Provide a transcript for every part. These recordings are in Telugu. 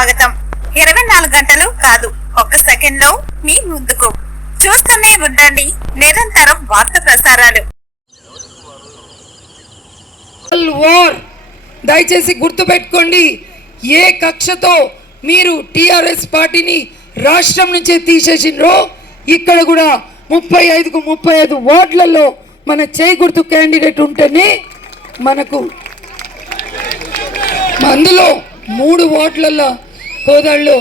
స్వాగతం. 24 గంటలు కాదు, ఒక్క సెకండ్ లో మీ ముందుకు. చూస్తూనే ఉండండి నిరంతరం వార్త ప్రసారాలు. దయచేసి గుర్తుపెట్టుకోండి, ఏ కక్షతో మీరు టిఆర్ఎస్ పార్టీని రాష్ట్రం నుంచే తీసేసినరో ఇక్కడ కూడా 35కు 35 వార్డులలో మన చేయి గుర్తు క్యాండిడేట్ ఉంటేనే మనకు, అందులో 3 వార్డులలో కోదాళ్ళలో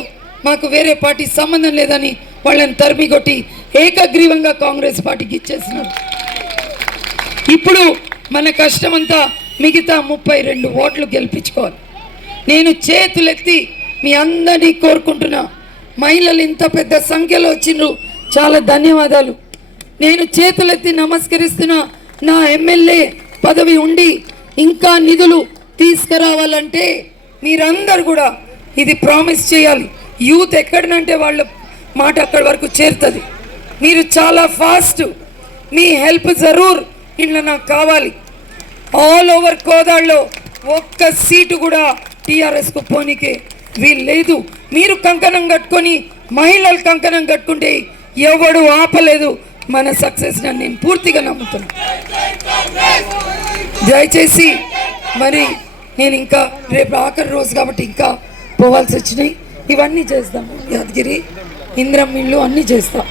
మాకు వేరే పార్టీ సంబంధం లేదని వాళ్ళని తరిమికొట్టి ఏకగ్రీవంగా కాంగ్రెస్ పార్టీకి ఇచ్చేసినారు. ఇప్పుడు మన కష్టమంతా మిగతా 32 ఓట్లు గెలిపించుకోవాలి. నేను చేతులెత్తి మీ అందరినీ కోరుకుంటున్నా, మహిళలు ఇంత పెద్ద సంఖ్యలో వచ్చిండ్రు, చాలా ధన్యవాదాలు. నేను చేతులెత్తి నమస్కరిస్తున్నా. నా ఎమ్మెల్యే పదవి ఉండి ఇంకా నిధులు తీసుకురావాలంటే మీరందరూ కూడా ఇది ప్రామిస్ చేయాలి. యూత్ ఎక్కడనంటే వాళ్ళ మాట అక్కడి వరకు చేరుతుంది. మీరు చాలా ఫాస్ట్, మీ హెల్ప్ జరూర్ ఇంట్లో నాకు కావాలి. ఆల్ ఓవర్ కోదాళ్ళలో ఒక్క సీటు కూడా టీఆర్ఎస్కు పోనీకే వీలు లేదు. మీరు కంకణం కట్టుకొని, మహిళలు కంకణం కట్టుకుంటే ఎవడు ఆపలేదు మన సక్సెస్. నేను పూర్తిగా నమ్ముతున్నాను. దయచేసి మరి నేను ఇంకా రేపు ఆఖరి రోజు కాబట్టి ఇంకా పోవాల్సి వచ్చినాయి. ఇవన్నీ చేస్తాము, యాదగిరి ఇంద్రం ఇల్లు అన్నీ చేస్తాం.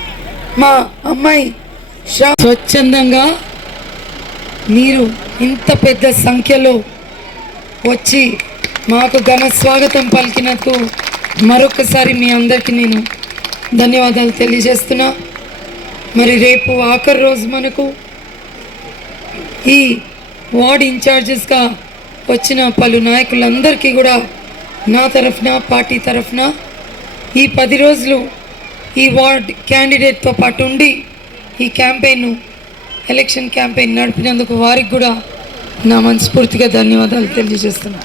మా అమ్మాయి స్వచ్ఛందంగా మీరు ఇంత పెద్ద సంఖ్యలో వచ్చి మాకు ఘన స్వాగతం పలికినందుకు మరొకసారి మీ అందరికీ నేను ధన్యవాదాలు తెలియజేస్తున్నా. మరి రేపు ఆఖరి రోజు మనకు ఈ వార్డ్ ఇన్ఛార్జెస్గా వచ్చిన పలు నాయకులందరికీ కూడా నా తరఫున, పార్టీ తరఫున ఈ 10 రోజులు ఈ వార్డ్ క్యాండిడేట్తో పాటు ఉండి ఈ క్యాంపెయిన్, ఎలక్షన్ క్యాంపెయిన్ నడిపినందుకు వారికి కూడా నా మనస్ఫూర్తిగా ధన్యవాదాలు తెలియజేస్తున్నా.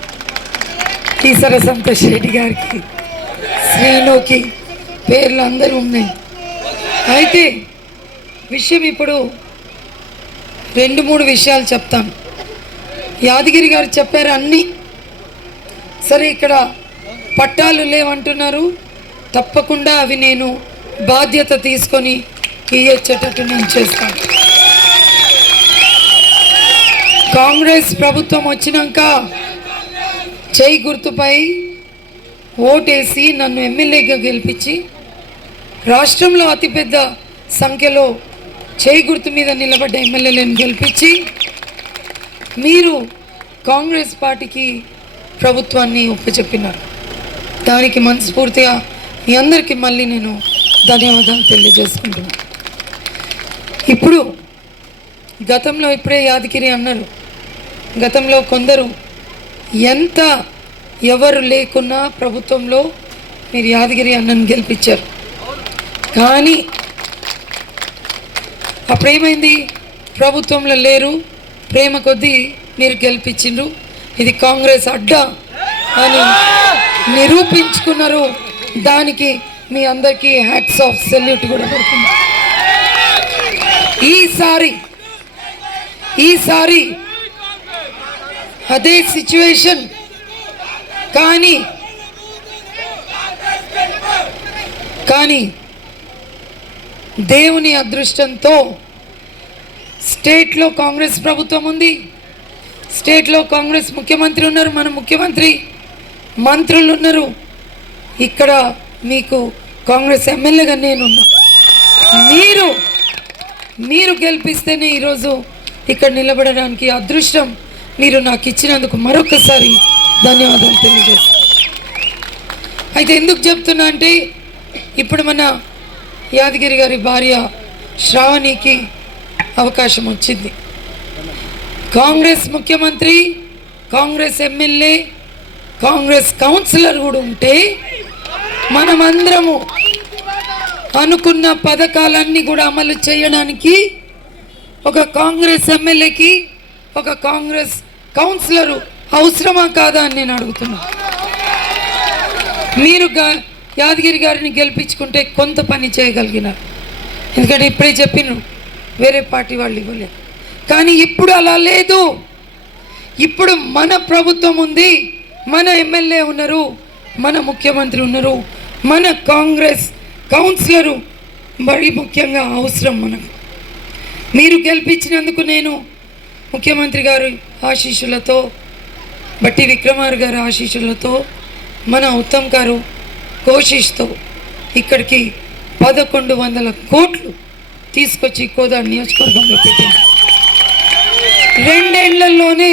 ఈసర సంతోష్ రెడ్డి గారికి, శ్రీనుకి పేర్లు అందరూ ఉన్నాయి. అయితే విషయం ఇప్పుడు 2-3 విషయాలు చెప్తాను. యాదగిరి గారు చెప్పారు అన్నీ సరే. ఇక్కడ పట్టాలు లేవంటున్నారు, తప్పకుండా అవి నేను బాధ్యత తీసుకొని ఇచ్చేటట్టు నేను చేస్తాను. కాంగ్రెస్ ప్రభుత్వం వచ్చినాక చేయి గుర్తుపై ఓటేసి నన్ను ఎమ్మెల్యేగా గెలిపించి రాష్ట్రంలో అతిపెద్ద సంఖ్యలో చేయి గుర్తు మీద నిలబడ్డ ఎమ్మెల్యేలను గెలిపించి మీరు కాంగ్రెస్ పార్టీకి ప్రభుత్వాన్ని ఒప్పచెప్పినారు. దానికి మనస్ఫూర్తిగా మీ అందరికీ మళ్ళీ నేను ధన్యవాదాలు తెలియజేసుకుంటున్నాను. ఇప్పుడు గతంలో ఇప్పుడే యాదగిరి అన్నారు, గతంలో కొందరు ఎంత ఎవరు లేకున్నా ప్రభుత్వంలో మీరు యాదగిరి అన్నను గెలిపించారు. కానీ అప్పుడేమైంది, ప్రభుత్వంలో లేరు, ప్రేమ కొద్దీ మీరు గెలిపించిండ్రు, ఇది కాంగ్రెస్ అడ్డా అని నిరూపించుకున్నారు. దానికి మీ అందరికీ హ్యాట్స్ ఆఫ్, సెల్యూట్ కూడా పెడుతుంది. ఈసారి అదే సిచ్యువేషన్. కానీ దేవుని అదృష్టంతో స్టేట్లో కాంగ్రెస్ ప్రభుత్వం ఉంది, స్టేట్లో కాంగ్రెస్ ముఖ్యమంత్రి ఉన్నారు, మన ముఖ్యమంత్రి మంత్రులు ఉన్నారు. ఇక్కడ మీకు కాంగ్రెస్ ఎమ్మెల్యేగా నేనున్నా. మీరు గెలిపిస్తేనే ఈరోజు ఇక్కడ నిలబడడానికి అదృష్టం మీరు నాకు ఇచ్చినందుకు మరొకసారి ధన్యవాదాలు తెలియజేస్తాను. అయితే ఎందుకు చెప్తున్నా అంటే, ఇప్పుడు మన యాదగిరి గారి భార్య శ్రావణికి అవకాశం వచ్చింది. కాంగ్రెస్ ముఖ్యమంత్రి, కాంగ్రెస్ ఎమ్మెల్యే, కాంగ్రెస్ కౌన్సిలర్ కూడా ఉంటే మనమందరము అనుకున్న పథకాలన్నీ కూడా అమలు చేయడానికి ఒక కాంగ్రెస్ ఎమ్మెల్యేకి, ఒక కాంగ్రెస్ కౌన్సిలరు అవసరమా కాదా అని నేను అడుగుతున్నా. మీరు యాదగిరి గారిని గెలిపించుకుంటే కొంత పని చేయగలిగినారు, ఎందుకంటే ఇప్పుడే చెప్పినారు వేరే పార్టీ వాళ్ళు ఇవ్వలేదు. కానీ ఇప్పుడు అలా లేదు. ఇప్పుడు మన ప్రభుత్వం ఉంది, మన ఎమ్మెల్యే ఉన్నారు, మన ముఖ్యమంత్రి ఉన్నారు, మన కాంగ్రెస్ కౌన్సిలరు మరి ముఖ్యంగా అవసరం మనకు. మీరు గెలిపించినందుకు నేను ముఖ్యమంత్రి గారి ఆశీస్సులతో, బట్టి విక్రమార్ గారి ఆశీస్సులతో, మన ఉత్తమ్ గారు కోషిష్తో ఇక్కడికి 1100 కోట్లు తీసుకొచ్చి కోదాడ నియోజకవర్గంలో పెట్టింది. 2 ఏళ్లలోనే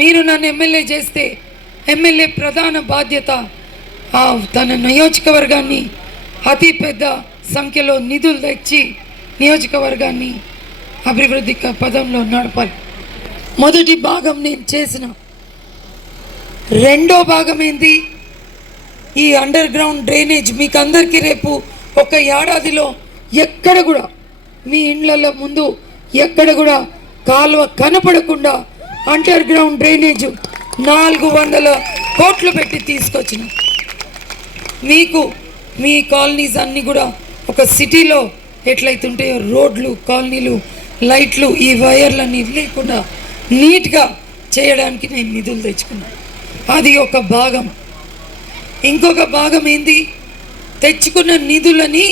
మీరు నన్ను ఎమ్మెల్యే చేస్తే ఎమ్మెల్యే ప్రధాన బాధ్యత తన నియోజకవర్గాన్ని అతి పెద్ద సంఖ్యలో నిధులు తెచ్చి నియోజకవర్గాన్ని అభివృద్ధి పదంలో నడపాలి. మొదటి భాగం నేను చేసిన. రెండో భాగం ఏంది? ఈ అండర్ గ్రౌండ్ డ్రైనేజ్. మీకు అందరికీ రేపు ఒక ఏడాదిలో ఎక్కడ కూడా మీ ఇండ్లలో ముందు ఎక్కడ కూడా కాలువ కనపడకుండా అండర్ గ్రౌండ్ డ్రైనేజ్ 400 కోట్లు పెట్టి తీసుకొచ్చిన. మీకు మీ కాలనీస్ అన్నీ కూడా ఒక సిటీలో ఎట్లయితుంటాయో రోడ్లు, కాలనీలు, లైట్లు, ఈ వైర్లన్నీ లేకుండా నీట్గా చేయడానికి నేను నిధులు తెచ్చుకున్నాను. అది ఒక భాగం. ఇంకొక భాగం ఏంది? తెచ్చుకున్న నిధులని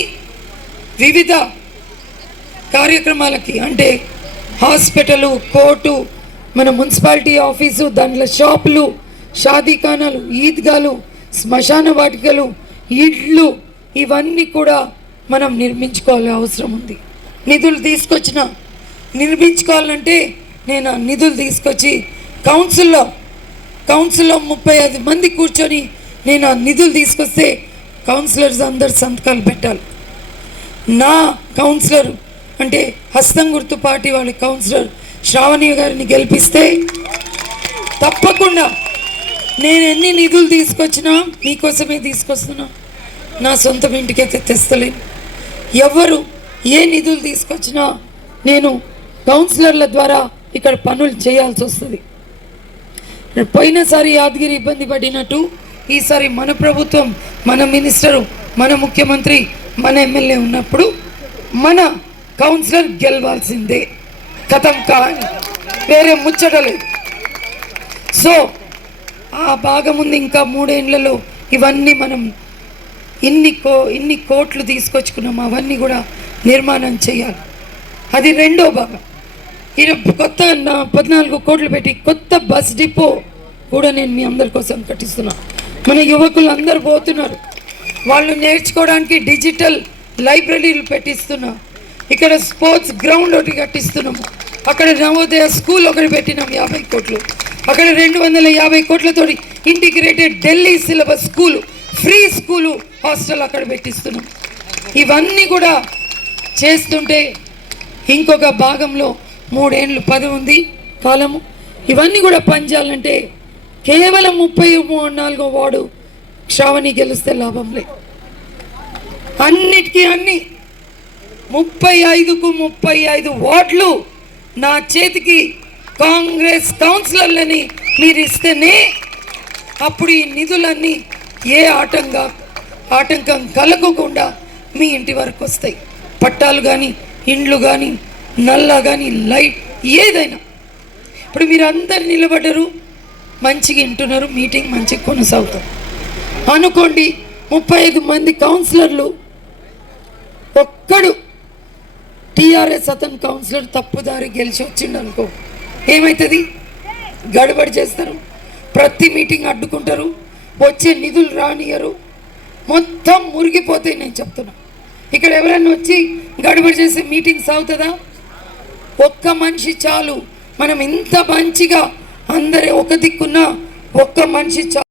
వివిధ కార్యక్రమాలకి, అంటే హాస్పిటలు, కోర్టు, మన మున్సిపాలిటీ ఆఫీసు, దాంట్లో షాపులు, షాదీఖానాలు, ఈద్గాలు, శ్మశాన వాటికలు, ఇళ్ళు, ఇవన్నీ కూడా మనం నిర్మించుకోవాలి, అవసరం ఉంది. నిధులు తీసుకొచ్చిన నిర్మించుకోవాలంటే నేను ఆ నిధులు తీసుకొచ్చి కౌన్సిల్లో 35 మంది కూర్చొని నేను ఆ నిధులు తీసుకొస్తే కౌన్సిలర్స్ అందరు సంతకాలు పెట్టాలి. నా కౌన్సిలర్ అంటే హస్తం గుర్తు పార్టీ వాళ్ళ కౌన్సిలర్ శ్రావణి గారిని గెలిపిస్తే తప్పకుండా నేను ఎన్ని నిధులు తీసుకొచ్చినా మీకోసమే తీసుకొస్తున్నా, నా సొంత ఇంటికైతే తెస్తలేను. ఎవరు ఏ నిధులు తీసుకొచ్చినా నేను కౌన్సిలర్ల ద్వారా ఇక్కడ పనులు చేయాల్సి వస్తుంది. పోయినసారి యాదగిరి ఇబ్బంది పడినట్టు ఈసారి మన ప్రభుత్వం, మన మినిస్టరు, మన ముఖ్యమంత్రి, మన ఎమ్మెల్యే ఉన్నప్పుడు మన కౌన్సిలర్ గెలవాల్సిందే. కథం కానీ వేరే ముచ్చటలేదు. సో ఆ భాగం ఉంది. ఇంకా 3 ఏళ్లలో ఇవన్నీ మనం ఇన్ని కోట్లు తీసుకొచ్చుకున్నాం, అవన్నీ కూడా నిర్మాణం చేయాలి. అది రెండో భాగం. కొత్త 14 కోట్లు పెట్టి కొత్త బస్ డిపో కూడా నేను మీ అందరి కోసం కట్టిస్తున్నా. మన యువకులు అందరు పోతున్నారు, వాళ్ళు నేర్చుకోవడానికి డిజిటల్ లైబ్రరీలు పెట్టిస్తున్నా. ఇక్కడ స్పోర్ట్స్ గ్రౌండ్ ఒకటి కట్టిస్తున్నాము. అక్కడ నవోదయ స్కూల్ ఒకటి పెట్టినాం 50 కోట్లు. అక్కడ 250 కోట్లతో integrated Delhi syllabus school, free school, hostel అక్కడ పెట్టిస్తున్నాం. ఇవన్నీ కూడా చేస్తుంటే ఇంకొక భాగంలో 3 ఏళ్ళు 10 ఉంది కాలము. ఇవన్నీ కూడా పనిచేయాలంటే కేవలం 34వ వార్డు శ్రావణి గెలిస్తే లాభం లేదు. అన్నిటికీ అన్ని 35కు 35 వార్డులు నా చేతికి కాంగ్రెస్ కౌన్సిలర్లని మీరు ఇస్తేనే అప్పుడు ఈ నిధులన్నీ ఏ ఆటంకం కలగకుండా మీ ఇంటి వరకు వస్తాయి. పట్టాలు కానీ, ఇండ్లు కానీ, నల్ల కానీ, లైట్ ఏదైనా. ఇప్పుడు మీరు అందరు నిలబడ్డరు, మంచిగా వింటున్నారు, మీటింగ్ మంచిగా కొనసాగుతాం అనుకోండి. 35 మంది కౌన్సిలర్లు, ఒక్కడు టీఆర్ఎస్ అతను కౌన్సిలర్ తప్పుదారి గెలిచి వచ్చిండు అనుకో, ఏమవుతుంది? గడబడి చేస్తారు, ప్రతి మీటింగ్ అడ్డుకుంటారు, వచ్చే నిధులు రానియరు, మొత్తం మురిగిపోతాయి. నేను చెప్తున్నా, ఇక్కడ ఎవరైనా వచ్చి గడబడి చేసే మీటింగ్ సాగుతుందా? ఒక్క మనిషి చాలు. మనం ఇంత మంచిగా అందరే ఒక దిక్కున్నా ఒక్క మనిషి చాలు.